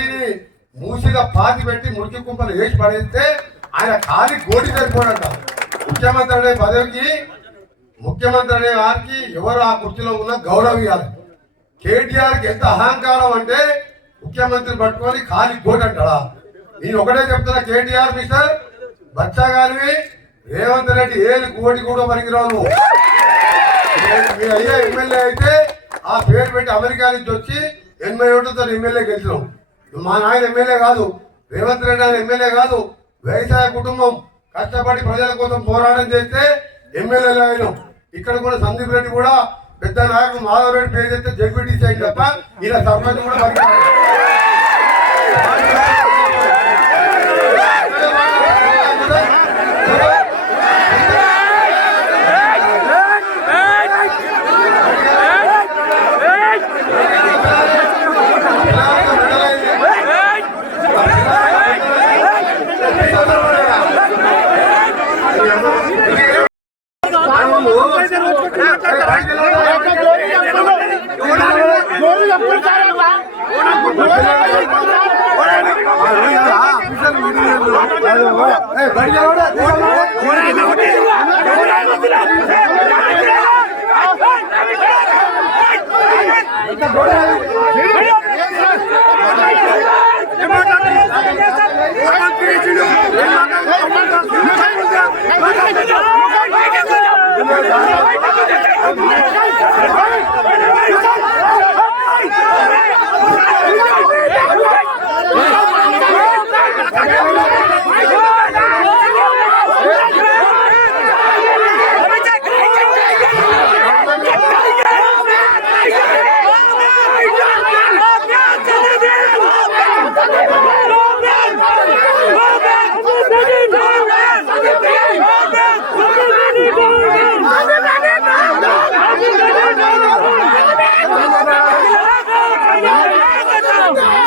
పార్టీని మూసిగా పాతి పెట్టి మురికి కుంపలు వేసి పడేస్తే ఆయన ఖాళీ గోడి సరిపోడంట. ముఖ్యమంత్రి అనే పదవికి ముఖ్యమంత్రి అనే వారికి ఎవరు ఆ కుర్చీలో ఉన్న గౌరవం ఇవ్వాలి. కేటీఆర్కి ఎంత అహంకారం అంటే ముఖ్యమంత్రి పట్టుకొని ఖాళీ గోడి అంటాడా? నేను ఒకటే చెప్తున్నా, కేటీఆర్ మిస్టర్ బచ్చాగాలివి రేవంత్ రెడ్డి ఏది కోటి కూడా పనికిరావు. మీ అయ్యే ఎమ్మెల్యే అయితే ఆ పేరు పెట్టి అమెరికా నుంచి వచ్చి 80 ఓట్లతో ఎమ్మెల్యే గెలిచినాం. మా నాయన ఎమ్మెల్యే కాదు, రేవంత్ రెడ్డి ఆయన ఎమ్మెల్యే కాదు. వ్యవసాయ కుటుంబం కష్టపడి ప్రజల కోసం పోరాటం చేస్తే ఎమ్మెల్యేలు అయినాం. ఇక్కడ కూడా సందీప్ రెడ్డి కూడా పెద్ద నాయకుడు మాధవ్ రెడ్డి పేరు చేస్తే జడ్పీటీసీ అయింది తప్ప ఇలా సర్పంచ్ కూడా Hey!